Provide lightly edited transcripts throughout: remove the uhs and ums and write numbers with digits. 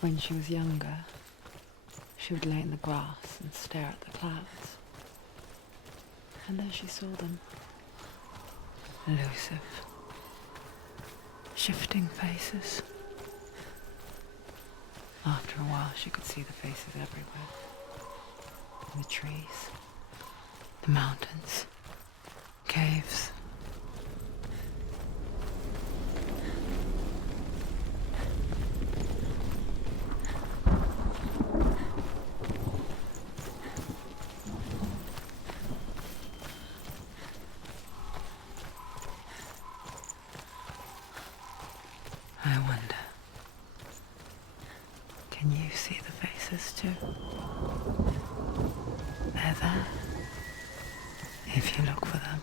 When she was younger, she would lay in the grass and stare at the clouds. And there she saw them. Elusive, shifting faces. After a while, she could see the faces everywhere. In the trees, the mountains, caves. I wonder, can you see the faces too? They're there, if you look for them.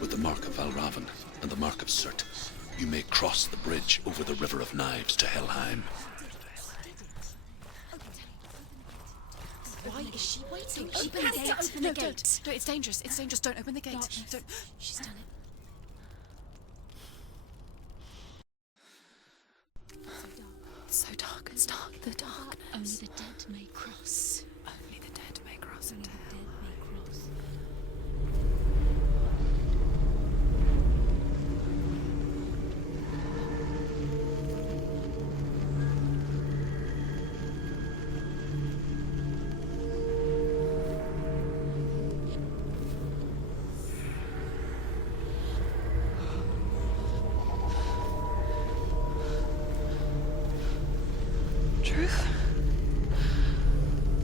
With the mark of Valravan and the mark of Surt, you may cross the bridge over the River of Knives to Helheim. Why is she waiting? She Open has the to gate. open the gate. No, it's dangerous. It's dangerous. Don't open the gate. Don't. She's done it. It's so dark. It's dark. The darkness. Only the dead may cross. Only the dead may cross Only into the hell. dead may cross. Truth?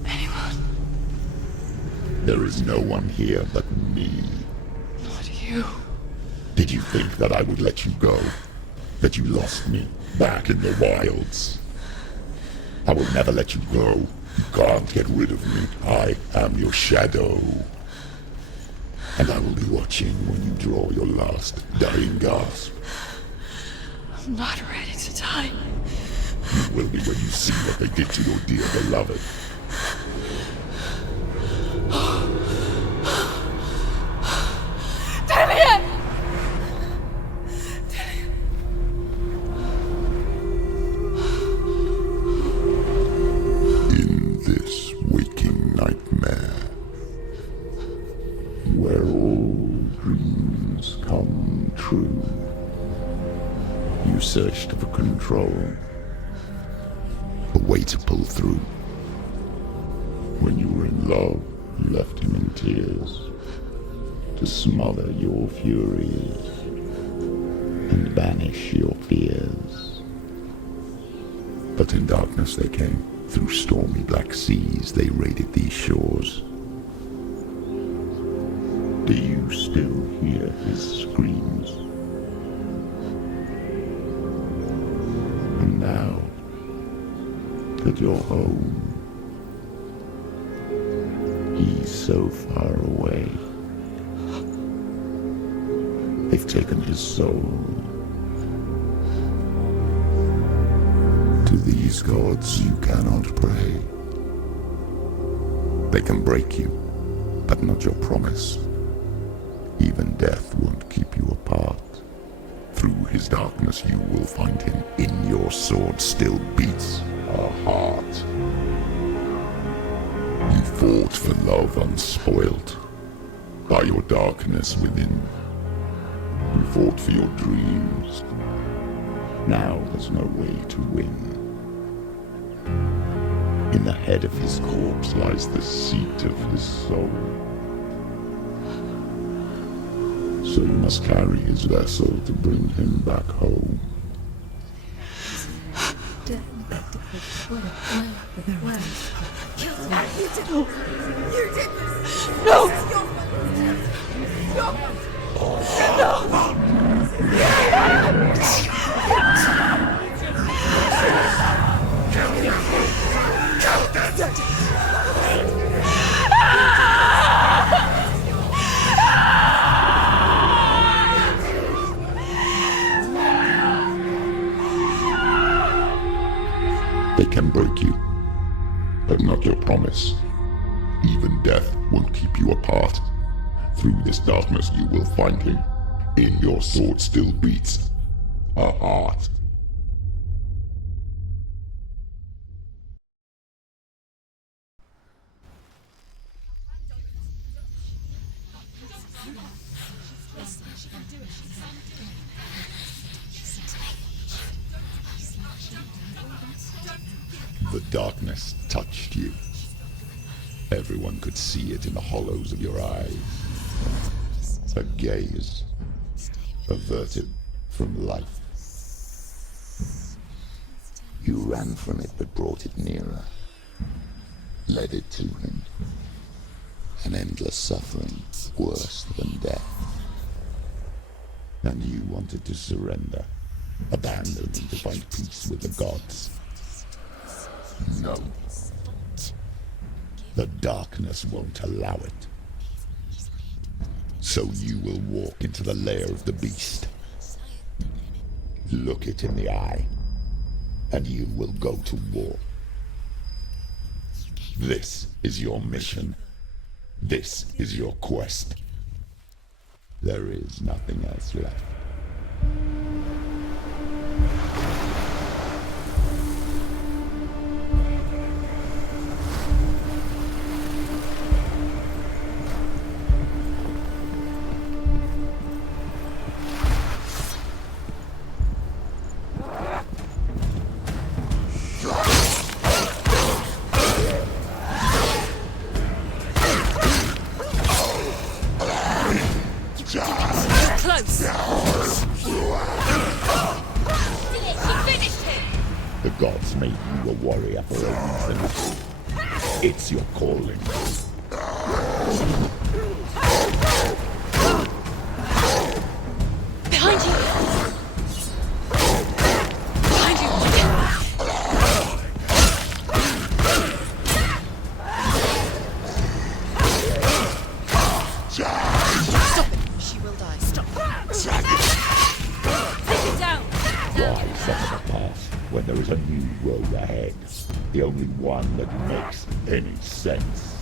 Anyone? There is no one here but me. Not you. Did you think that I would let you go? That you lost me back in the wilds? I will never let you go. You can't get rid of me. I am your shadow. And I will be watching when you draw your last dying gasp. I'm not ready to die. You will be when you see what they did to your dear beloved. In this waking nightmare, where all dreams come true, you searched for control, a way to pull through. When you were in love, you left him in tears, to smother your furies and banish your fears. But in darkness they came, through stormy black seas they raided these shores. Do you still hear his screams? And now that you're home, he's so far away. They've taken his soul. To these gods you cannot pray. They can break you, but not your promise. Even death won't keep you apart. Through his darkness you will find him. In your sword still beats a heart. You fought for love unspoilt. by your darkness within. You fought for your dreams. Now there's no way to win. In the head of his corpse lies the seat of his soul. So you must carry his vessel to bring him back home. They can break you, but not your promise. Even death won't keep you apart. Through this darkness you will find him. In your sword still beats a heart. The darkness touched you. Everyone could see it in the hollows of your eyes. A gaze averted from life. You ran from it but brought it nearer. Led it to him. An endless suffering worse than death. And you wanted to surrender. Abandon and to find peace with the gods. No. The darkness won't allow it. So you will walk into the lair of the beast. Look it in the eye, and you will go to war. This is your mission. This is your quest. There is nothing else left. The gods made you a warrior for a reason. It's your calling. Behind you! Behind you! Stop it! She will die. Stop. Take it down! Why suffer the past when there is a new road ahead? The only one that makes any sense.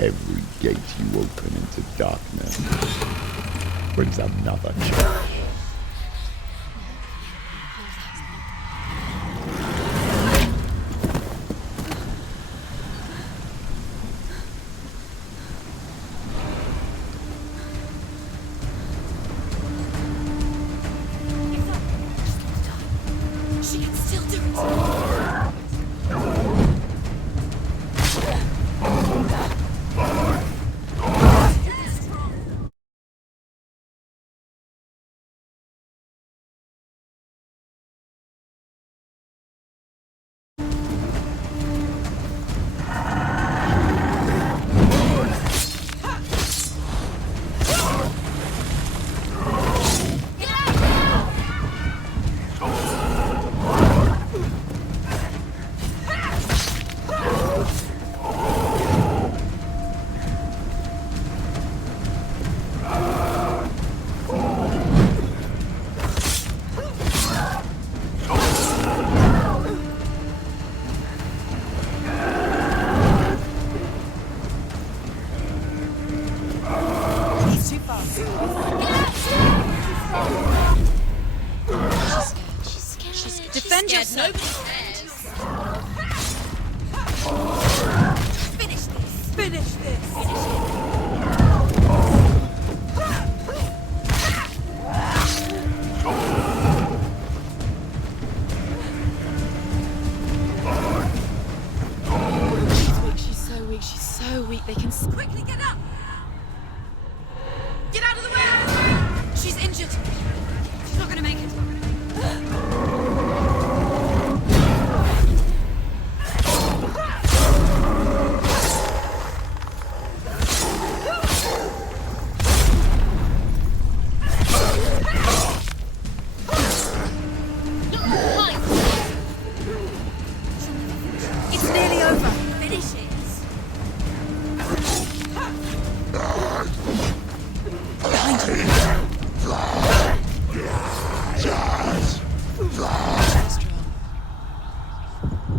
Every gate you open into darkness brings another challenge. She can still do it! She's scared. Defend She's yourself. Finish this. Finish this. She's so weak. They can Quickly get up. Get out of the way. She's injured. She's not going to make it. It's nearly over. Finish it.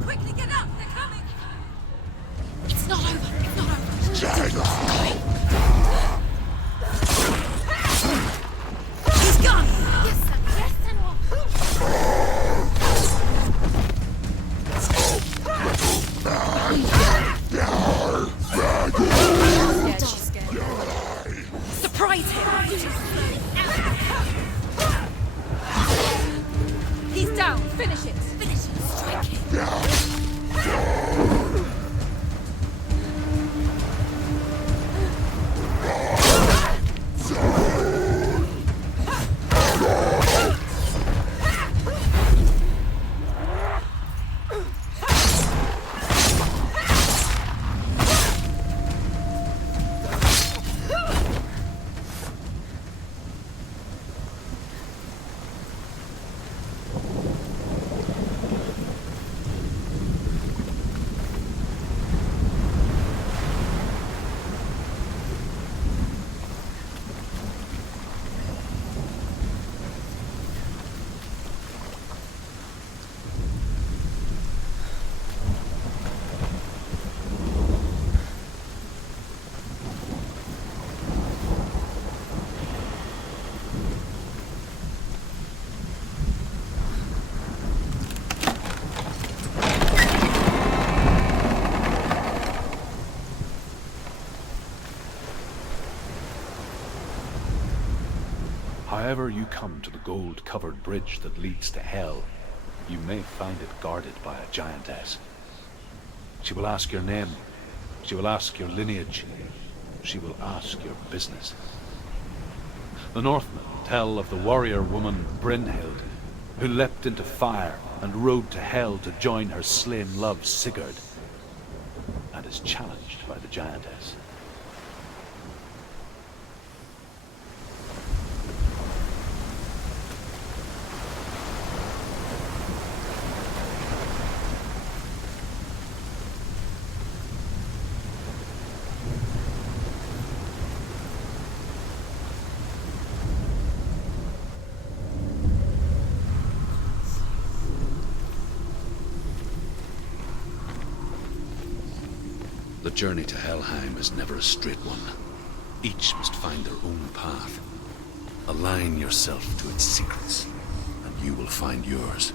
Quickly get up. They're coming. It's not over. It's not over. He's gone. Yes, Senua. Yes, Senua. She's scared. Surprise him. He's down. Finish it. Finish it. Strike him. However you come to the gold-covered bridge that leads to Hell, you may find it guarded by a giantess. She will ask your name. She will ask your lineage. She will ask your business. The Northmen tell of the warrior woman Brynhild, who leapt into fire and rode to Hell to join her slain love Sigurd, and is challenged by the giantess. The journey to Helheim is never a straight one. Each must find their own path. Align yourself to its secrets, and you will find yours.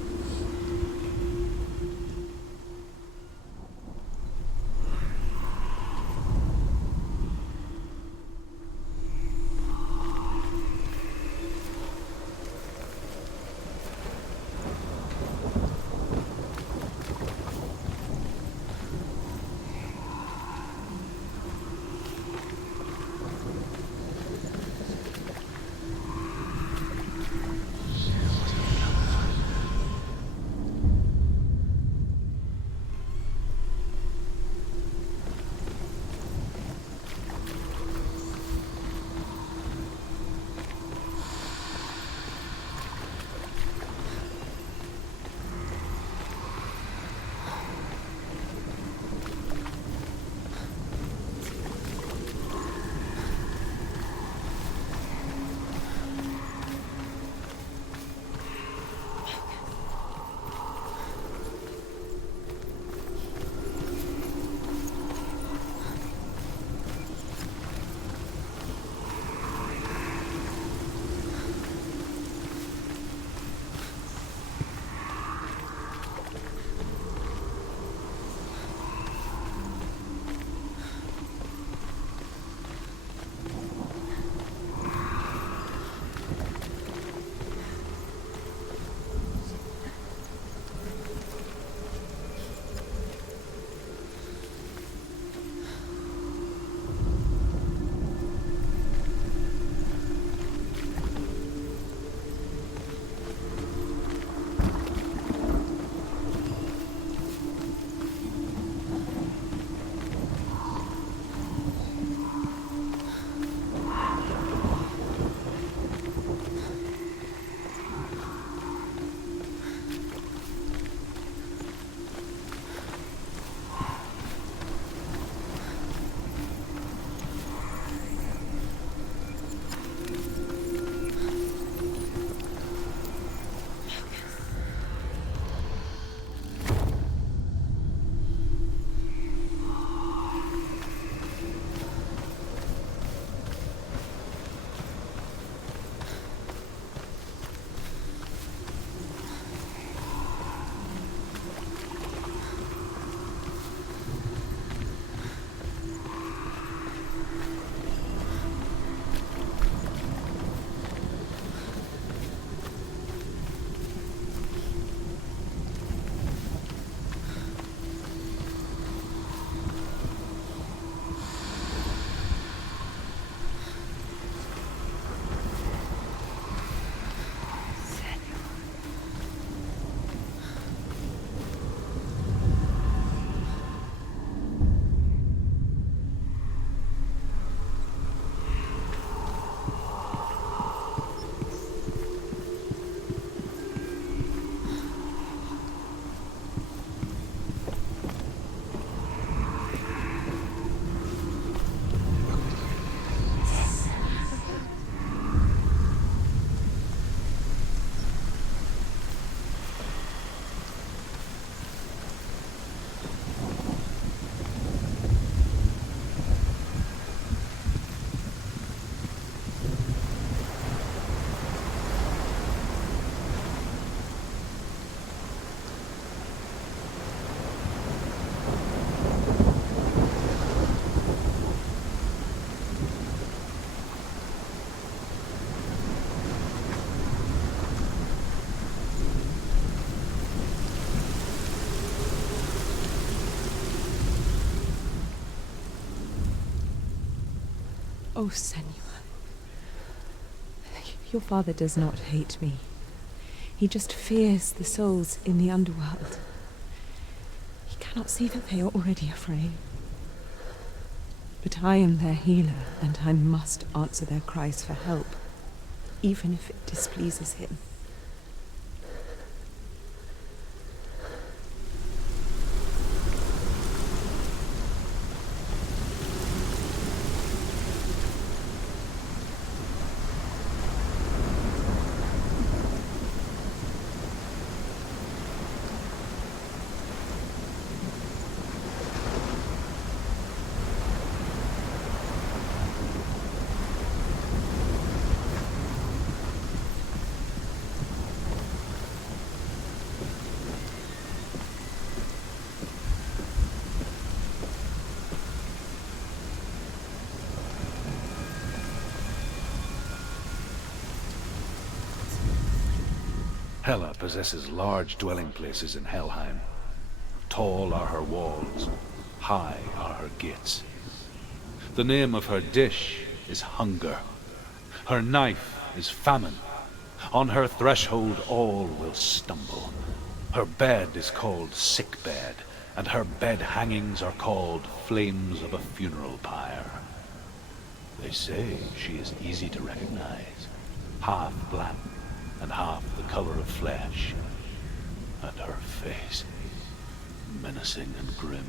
Oh, Senua. Your father does not hate me. He just fears the souls in the underworld. He cannot see that they are already afraid. But I am their healer, and I must answer their cries for help, even if it displeases him. Hela possesses large dwelling places in Helheim. Tall are her walls, high are her gates. The name of her dish is hunger. Her knife is famine. On her threshold all will stumble. Her bed is called sick bed, and her bed hangings are called flames of a funeral pyre. They say she is easy to recognize, half black and half the color of flesh, and her face menacing and grim.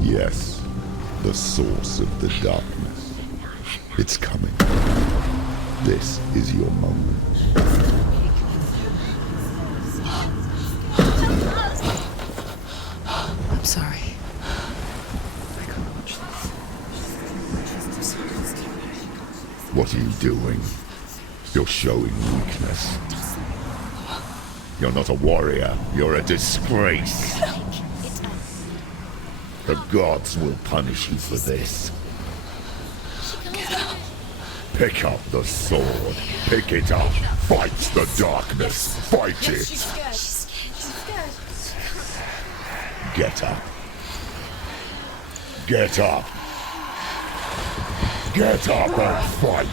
Yes, the source of the darkness. It's coming. This is your moment. I'm sorry. I can't watch this. What are you doing? You're showing weakness. You're not a warrior. You're a disgrace. The gods will punish you for this. Pick up the sword. Pick it up. Fight the darkness. Fight it. She's scared. Get up. Get up. Get up and fight.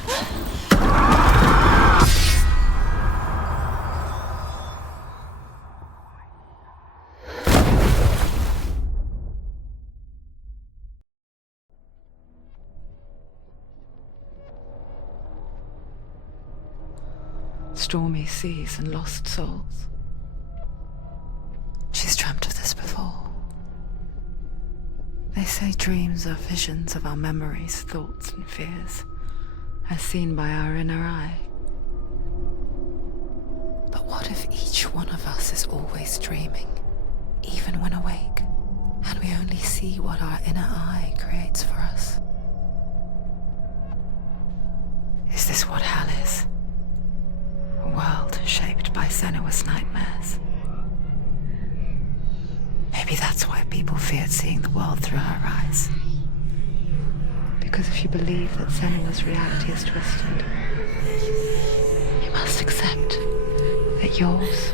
Stormy seas and lost souls. She's dreamt of this before. They say dreams are visions of our memories, thoughts and fears, as seen by our inner eye. But what if each one of us is always dreaming, even when awake, and we only see what our inner eye creates for us? Is this what hell is? A world shaped by Senua's nightmares. Maybe that's why people feared seeing the world through her eyes. Because if you believe that Senua's reality is twisted, you must accept that yours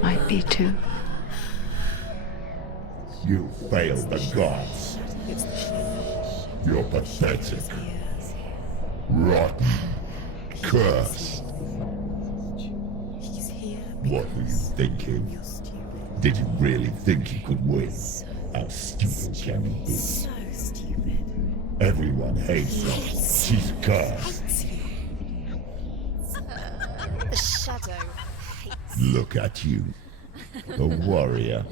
might be too. You failed the gods. You're pathetic. Rotten. Cursed. What were you thinking? Did you really think you could win? How stupid can you be? So stupid. Everyone hates her. She's cursed. Look at you. A warrior.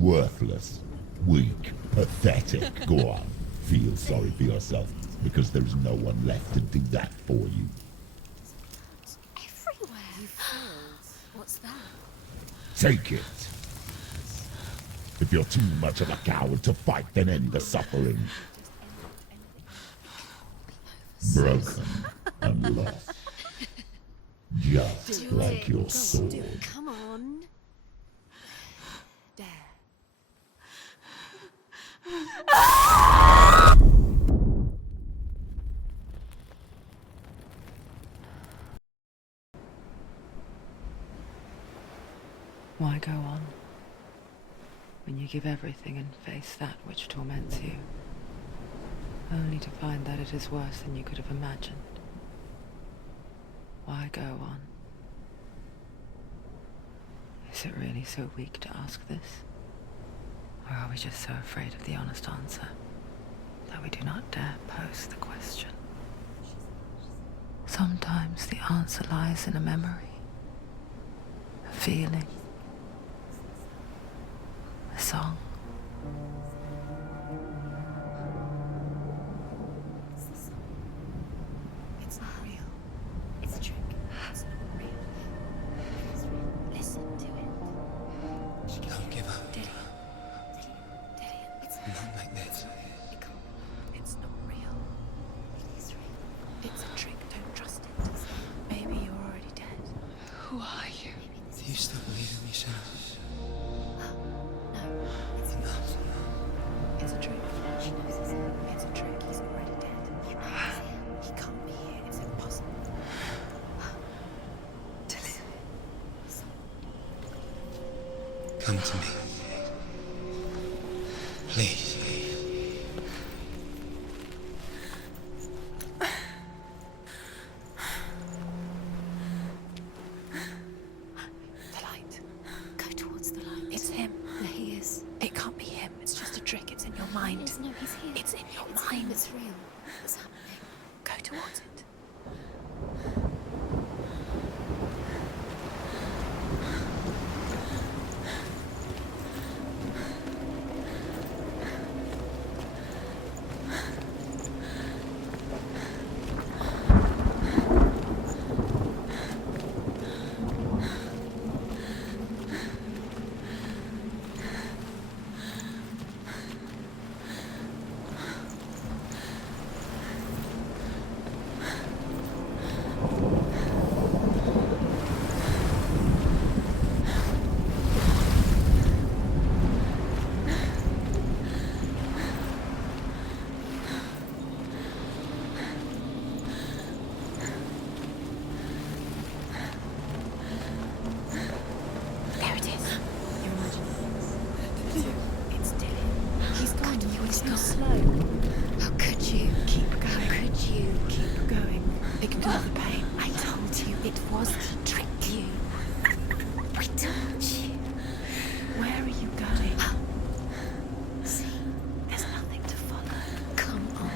Worthless. Weak. Pathetic. Go on. Feel sorry for yourself, because there's no one left to do that for you. Everywhere. You failed. What's that? Take it. If you're too much of a coward to fight, then end the suffering. Broken and lost. Just like your sword. Come on. Dare. Why go on when you give everything and face that which torments you, only to find that it is worse than you could have imagined? Why go on? Is it really so weak to ask this? Or are we just so afraid of the honest answer that we do not dare pose the question? Sometimes the answer lies in a memory, a feeling, a song. It's not real. It's a trick. It's not real. It is real. Listen to it. Don't give up. Dillian, it's Not like this. it can't. It's not real. It is real. It's a trick. Don't trust it. Maybe you're already dead. Who are you? Do you still believe in me, Senua? No, it's Enough. It's a trick. She knows it's a trick. He's already dead. He knows it. He can't be here. It's impossible. Come to me. Please. The light. Go towards the light. It's him. There he is. It can't be him. It's just a trick. It's in your mind. No, he's here. It's in your mind. It's real. What's happening? Go towards it. There it is. Your imagination. It's Dillian. He's gone. He's not slow. How could you? Keep going. How could you? Keep going. Ignore the pain. I told you it was to trick you. I told you. Where are you going? See, there's nothing to follow. Come on.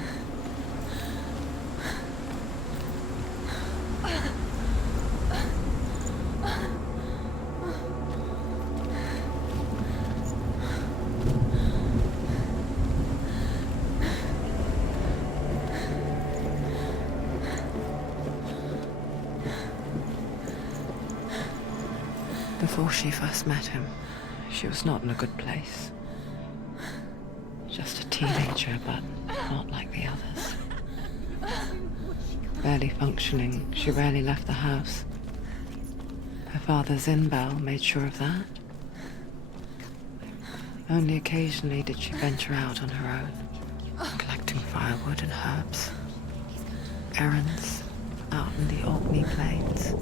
Before she first met him, she was not in a good place. Just a teenager, but not like the others. Barely functioning, she rarely left the house. Her father's in-bell made sure of that. Only occasionally did she venture out on her own, collecting firewood and herbs. Errands out in the Orkney Plains.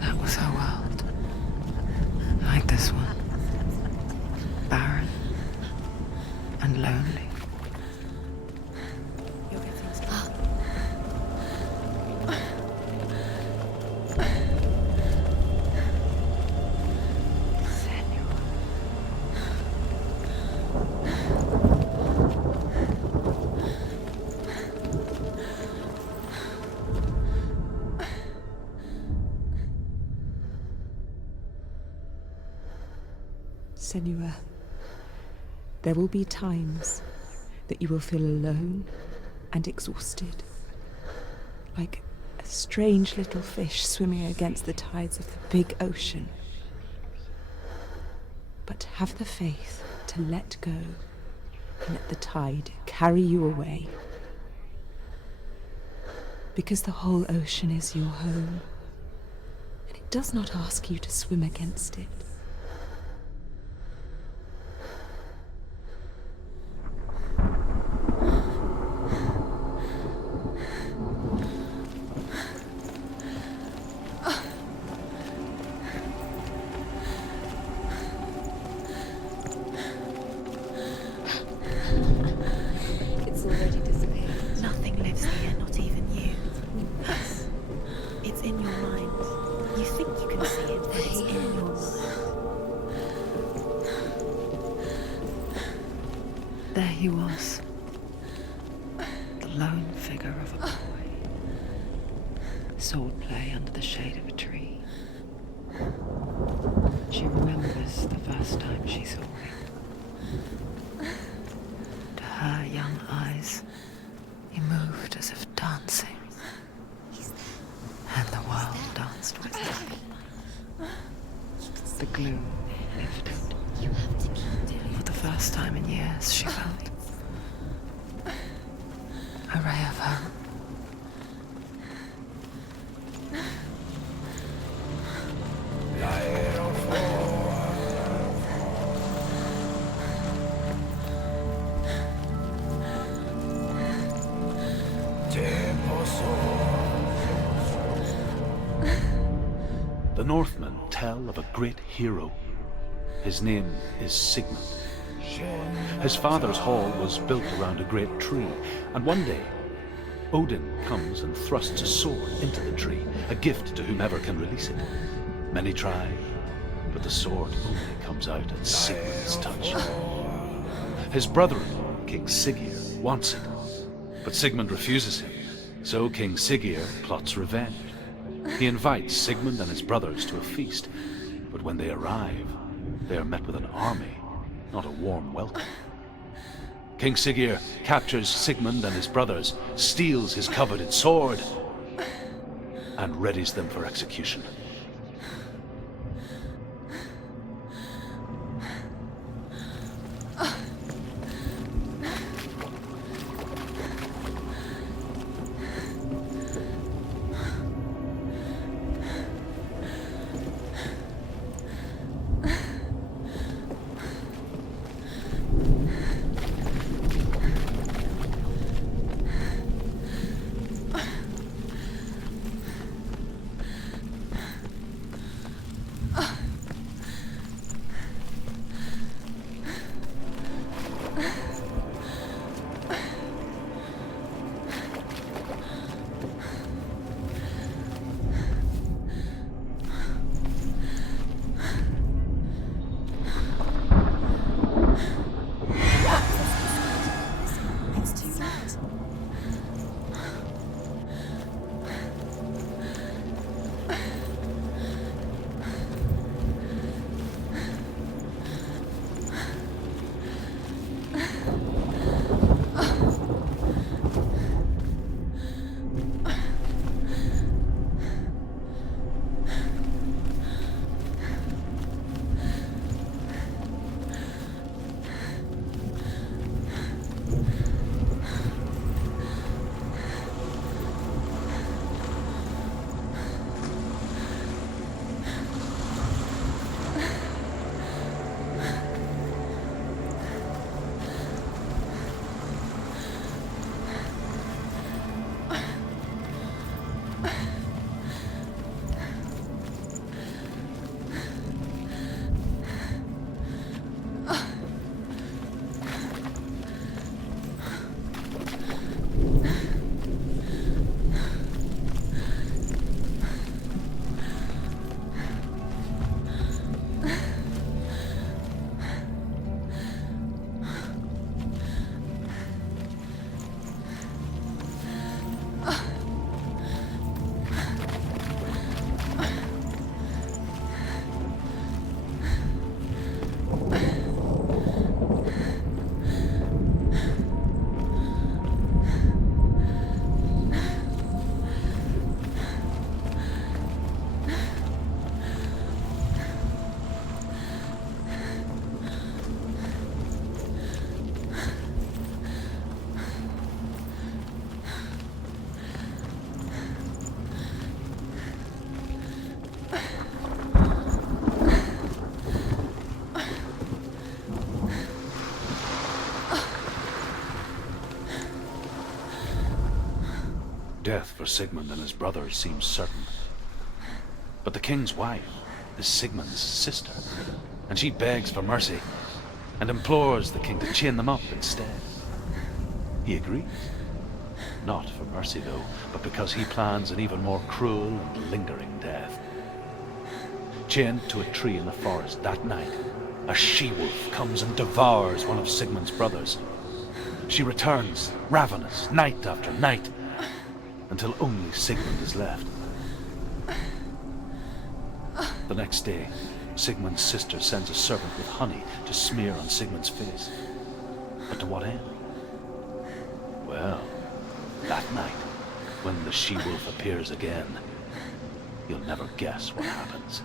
That was her world. Like this one. Barren and lonely. You'll get things done. Senua. Senua. There will be times that you will feel alone and exhausted, like a strange little fish swimming against the tides of the big ocean. But have the faith to let go and let the tide carry you away. Because the whole ocean is your home, and it does not ask you to swim against it. It's already disappeared. Nothing lives here, not even you. Us. It's in your mind. You think you can see it, but it's in your mind. There he was, the lone figure of a boy. Swordplay under the shade of a tree. She remembers the first time she saw him. To her young eyes, he moved as if dancing, and the world danced with him. The gloom lifted. For the first time in years, she felt a ray of hope. The Northmen tell of a great hero. His name is Sigmund. His father's hall was built around a great tree, and one day, Odin comes and thrusts a sword into the tree, a gift to whomever can release it. Many try, but the sword only comes out at Sigmund's touch. His brother-in-law, King Siggeir, wants it, but Sigmund refuses him, so King Siggeir plots revenge. He invites Sigmund and his brothers to a feast, but when they arrive, they are met with an army, not a warm welcome. King Siggeir captures Sigmund and his brothers, steals his coveted sword, and readies them for execution. death for Sigmund and his brothers seems certain. But the king's wife is Sigmund's sister, and she begs for mercy and implores the king to chain them up instead. He agrees. Not for mercy, though, but because he plans an even more cruel and lingering death. Chained to a tree in the forest that night, a she-wolf comes and devours one of Sigmund's brothers. She returns, ravenous, night after night, until only Sigmund is left. The next day, Sigmund's sister sends a servant with honey to smear on Sigmund's face. But to what end? Well, that night, when the she-wolf appears again, you'll never guess what happens.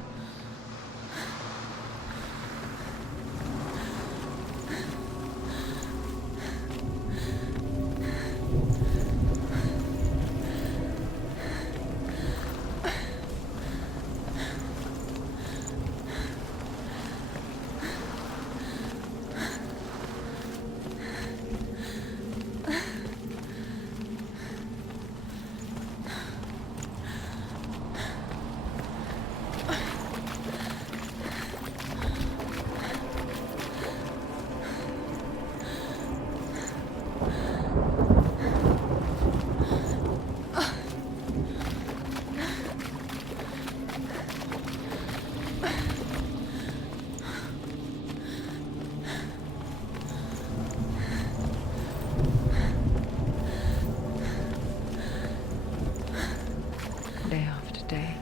Day after day,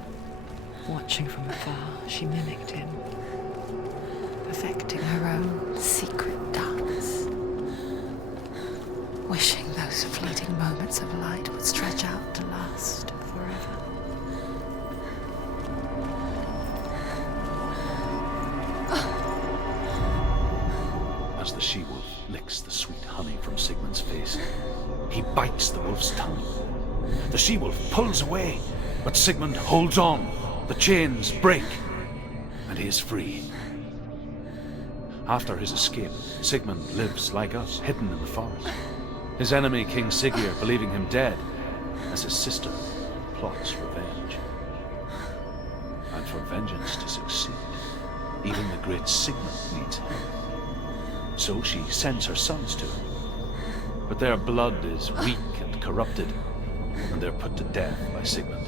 watching from afar, she mimicked him, perfecting her own secret dance, wishing those fleeting moments of light would stretch out to last forever. As the she-wolf licks the sweet honey from Sigmund's face, he bites the wolf's tongue. The she-wolf pulls away, but Sigmund holds on. The chains break, and he is free. After his escape, Sigmund lives like us, hidden in the forest. His enemy, King Siggeir, believing him dead, as his sister plots revenge. And for vengeance to succeed, even the great Sigmund needs help. So she sends her sons to him. But their blood is weak and corrupted, and they're put to death by Sigmund.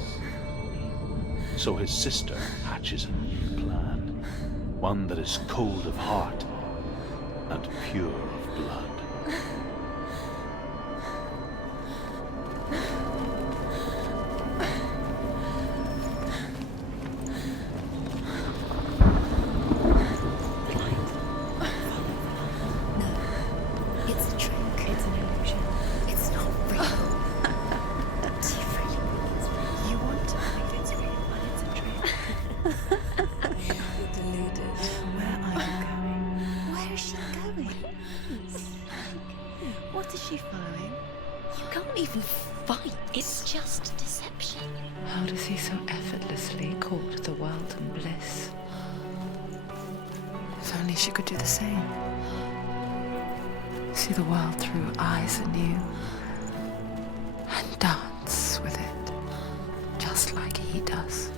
So his sister hatches a new plan, one that is cold of heart and pure of blood. It's a trick. It's an illusion. It's not real. Do you really think it's real? You want to believe it's real when it's a trick. You're deluded. Where are you going? Where is she going? What is she following? You can't even fight. It's just deception. How does he so effortlessly court the world and bliss? If only she could do the same. See the world through eyes anew and dance with it, just like he does.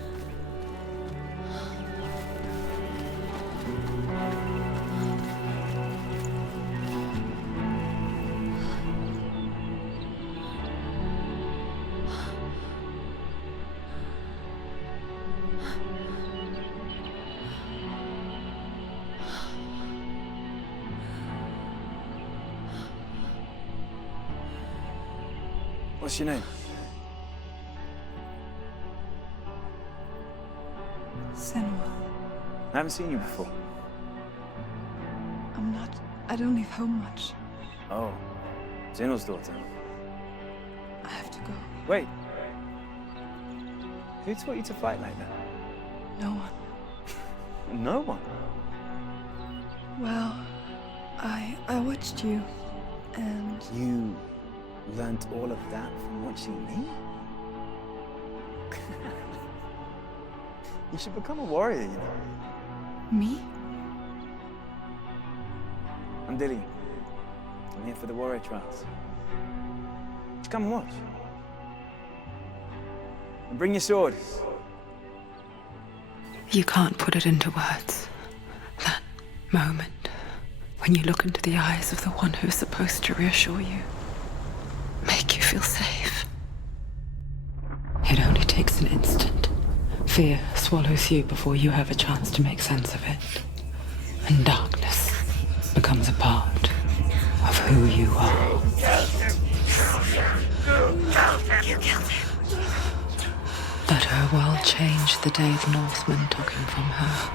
What's your name? Senua. I haven't seen you before. I don't leave home much. Oh, Zenua's daughter. I have to go. Wait. Who taught you to fight like that? No one. No one. Well, I watched you, and You learnt all of that from watching me? You should become a warrior, you know. me? I'm Dillian. I'm here for the warrior trials. Just come and watch. And bring your sword. You can't put it into words. That moment when you look into the eyes of the one who is supposed to reassure you, make you feel safe. It only takes an instant. Fear swallows you before you have a chance to make sense of it. And darkness becomes a part of who you are. You killed him. But her world changed the day the Northmen took him from her.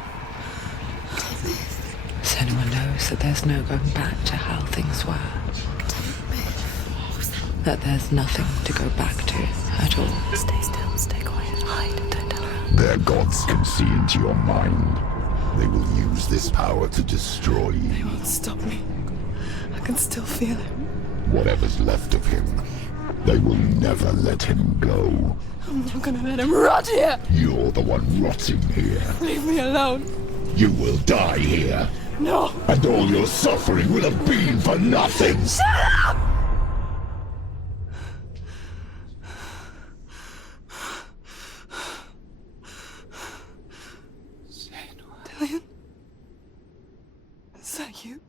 Senua knows that there's no going back to how things were. That there's nothing to go back to at all. Stay still, stay quiet, hide, don't tell her. Their gods can see into your mind. They will use this power to destroy They you. won't stop me. I can still feel him. Whatever's left of him, they will never let him go. I'm not gonna let him rot here! You're the one rotting here. Leave me alone! You will die here. No! And all your suffering will have been for nothing. Shut up! Dillion? Is that you?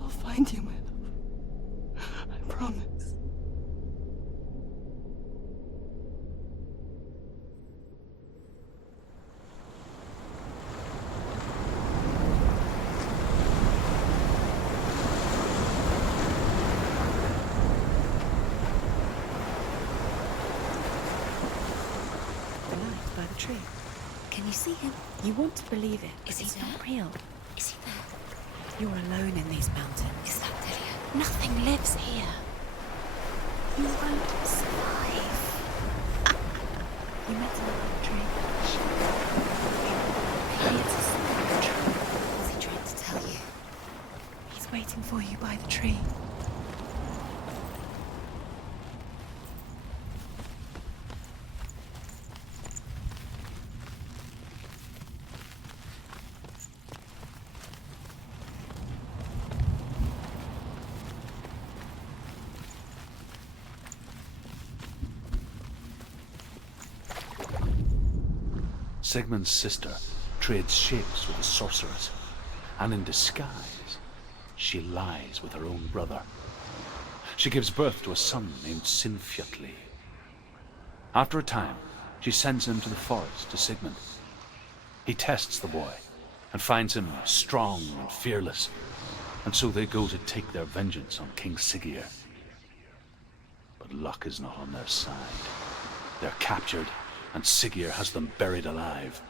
I'll find you, my love. I promise. By the tree. Can you see him? You want to believe it. Is he not real? Is he there? You're alone in these mountains. Is that Dillion? Nothing lives here. You won't survive. You met him by the tree. Maybe it's a secret. What's he trying to tell you? He's waiting for you by the tree. Sigmund's sister trades shapes with the sorceress, and in disguise, she lies with her own brother. She gives birth to a son named Sinfjotli. After a time, she sends him to the forest to Sigmund. He tests the boy and finds him strong and fearless, and so they go to take their vengeance on King Siggeir. But luck is not on their side. They're captured, and Siggeir has them buried alive.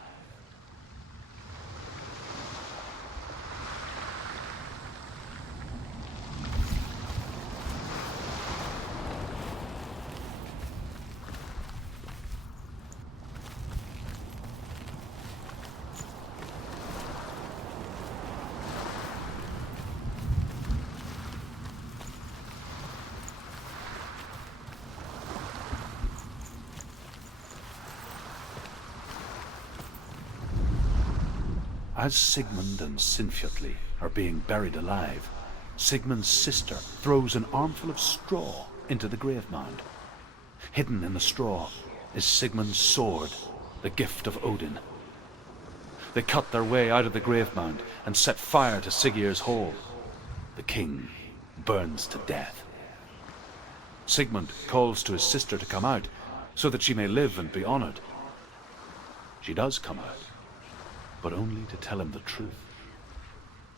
As Sigmund and Sinfjotli are being buried alive, Sigmund's sister throws an armful of straw into the grave mound. Hidden in the straw is Sigmund's sword, the gift of Odin. They cut their way out of the grave mound and set fire to Siggeir's hall. The king burns to death. Sigmund calls to his sister to come out so that she may live and be honored. She does come out, but only to tell him the truth.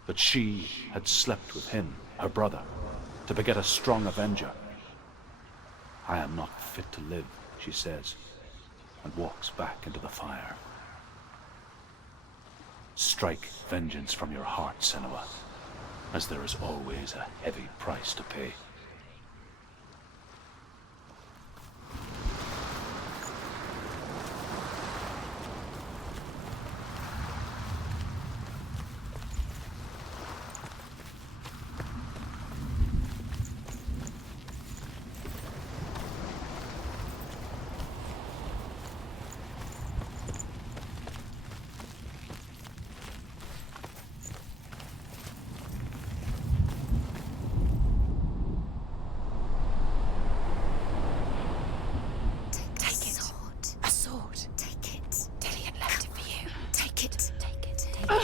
That she had slept with him, her brother, to beget a strong avenger. I am not fit to live, she says, and walks back into the fire. Strike vengeance from your heart, Senua, as there is always a heavy price to pay.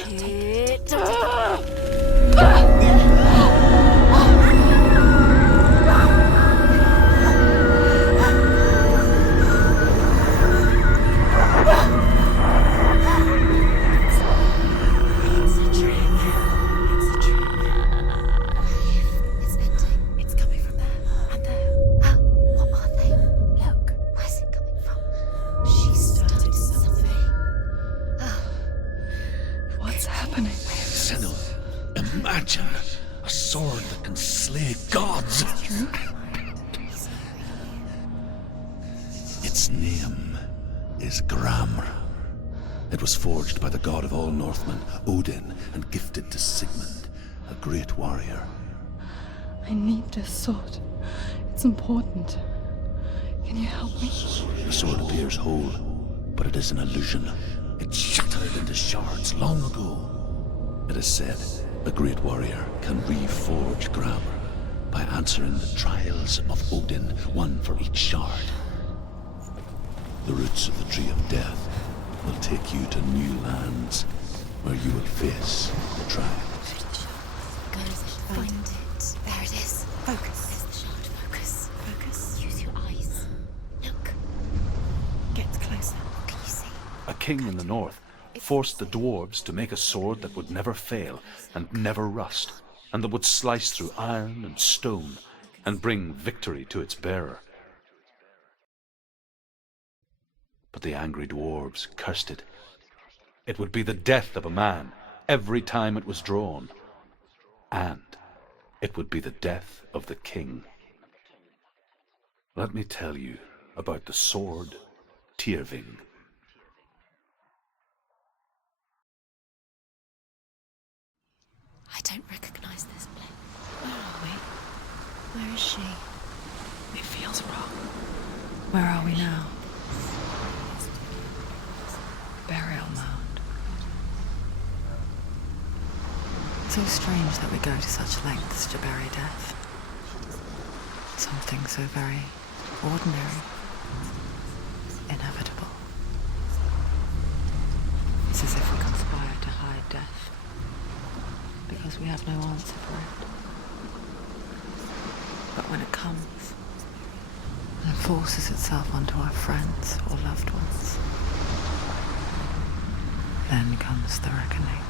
Don't take it. Don't take it. It's a trick. It's a trick. It's ending. It's coming from there and there. Oh, what are they? Look. Where's it coming from? She started something. Oh. What's happening? Senua, imagine a sword that can slay gods. Its name is Gramr. It was forged by the god of all Northmen, Odin, and gifted to Sigmund, a great warrior. I need this sword. It's important. Can you help me? The sword appears whole, but it is an illusion. It shattered into shards long ago. It is said a great warrior can reforge Gramr by answering the trials of Odin, one for each shard. The roots of the Tree of Death will take you to new lands where you will face the trials. Find it. There it is. Focus. There's the shard. Focus. Focus. Use your eyes. Look. Get closer. What can you see? A king in the north forced the dwarves to make a sword that would never fail and never rust, and that would slice through iron and stone and bring victory to its bearer. But the angry dwarves cursed it. It would be the death of a man every time it was drawn. And it would be the death of the king. Let me tell you about the sword Tyrving. I don't recognize this place. Where are we? Where is she? It feels wrong. Where are we now? Burial mound. So strange that we go to such lengths to bury death. Something so very ordinary, inevitable. It's as if we conspire to hide death, because we have no answer for it. But when it comes, and forces itself onto our friends or loved ones, then comes the reckoning.